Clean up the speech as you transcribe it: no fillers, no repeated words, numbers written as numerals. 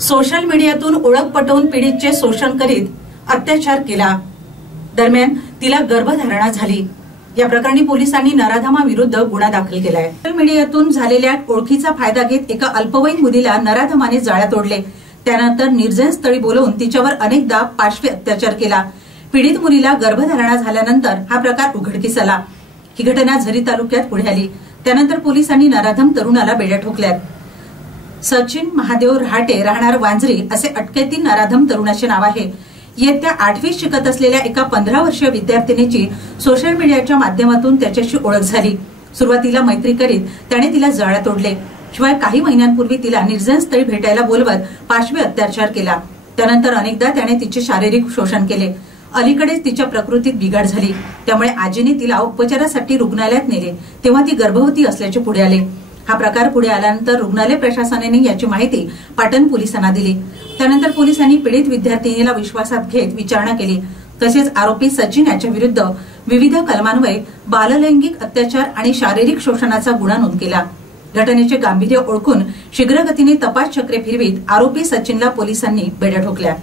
Social मीडियातून ओळख पटवून पीडितचे शोषण करीत अत्याचार केला। दरम्यान तिला गर्भधारणा झाली। या प्रकरणी पोलिसांनी नराधमाविरुद्ध गुन्हा दाखल केलाय। सोशल मीडियातून झालेल्या ओळखीचा फायदा घेत एका अल्पवयीन मुलीला नराधमाने जाळ्यात ओढले। त्यानंतर निर्जन स्थळी बोलवून तिच्यावर अनेकदा पाशवी अत्याचार केला। पीडित मुलीला गर्भधारणा झाल्यानंतर हा प्रकार उघडकीस आला। ही घटना झरी तालुक्यात पुढे आली। त्यानंतर पोलिसांनी नराधम तरुणाला बेड्या ठोकल्यात। सचिन महादेव रहाटे राहणार वांजरी असे अटकेतील नराधम तरुणाचे नाव आहे। इयत्ता 8वीत शिकत असलेल्या एका 15 वर्षीय विद्यार्थिनीची सोशल मीडियाच्या माध्यमातून त्याच्याशी ओळख झाली। सुरुवातीला मैत्री करीत त्याने तिला जाळ्यात ओढले। शिवाय काही महिन्यांपूर्वी तिला निर्जन स्थळी भेटायला बोलवत पाशवी अत्याचार केला। त्यानंतर अनेकदा त्याने तिचे शारीरिक शोषण केले। अलीकडेच तिच्या प्रकृतीत बिघाड झाली। त्यामुळे आजीने तिला उपचारासाठी रुग्णालयात नेले, तेव्हा ती गर्भवती असल्याचे पुढे आले। हा प्रकार पुढे आल्यानंतर रुग्णालय प्रशासनाने याची माहिती पाटण पोलिसांना दिली। त्यानंतर पोलिसांनी पीडित विद्यार्थिनीला विश्वासात घेत विचारणा केली। तसेच आरोपी सचिन याच्या विरुद्ध विविध कलमान्वये बाललैंगिक अत्याचार आणि शारीरिक शोषणाचा गुन्हा नोंद केला। घटनेचे गांभीर्य ओळखून शीघ्रगतीने तपास चक्रे फिरवीत आरोपी सचिनला पोलिसांनी बेड्या ठोकल्या।